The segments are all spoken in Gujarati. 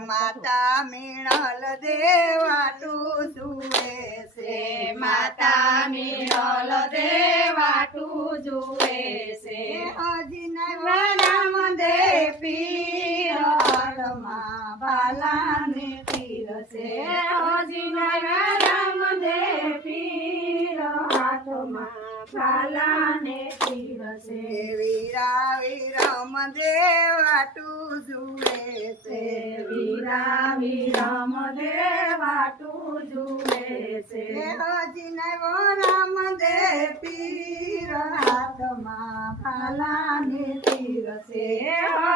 માતા મીણલ દેવાટું જુએ છે માતા મીણલ દેવાટું જુએ છે હજી નવરામ દે પીર હાથમાં ભાલાને તીર છે હજી રામ દે પીર હાથમાં ભાલાને તીર છે વીરા વિરમ દેવાટું જુએ છે વીરા વિરમ દેવાટું જુએ છે હજી નવરામ દે પીર હાથમાં ભાલાને તીર છે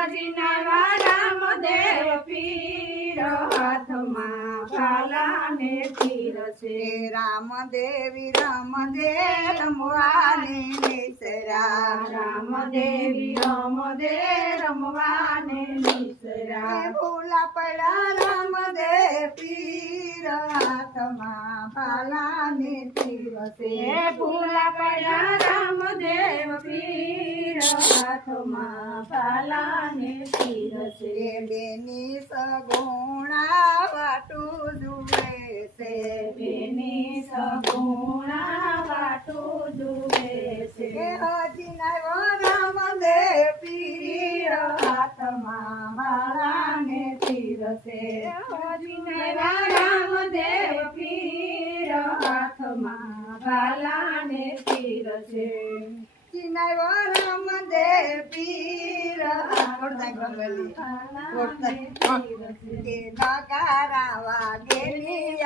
હજી રામ દેવ પીર હાથમાં ભાલાને તીર છે રામદેવી રમદે રમવાને નિસરા રામદેવી રમદે રમવાને નિસરા ભૂલા પડ્યા રામદે પીર હાથમાં ભાલાને તીર છે ભૂલા પડ્યા રામદેવ પીર હાથમાં ભાલાને તીર છે બેની સગુણા વાટું જુએ છે બેની સગુણા વાટું જુએ છે હજી નવો રામદે પીર હાથમાં ભાલાને તીર છે રામદેવ પીર હાથમાં ભાલાને તીર છે ચિનાવો રામદે પીર કે નગારા વાગેલી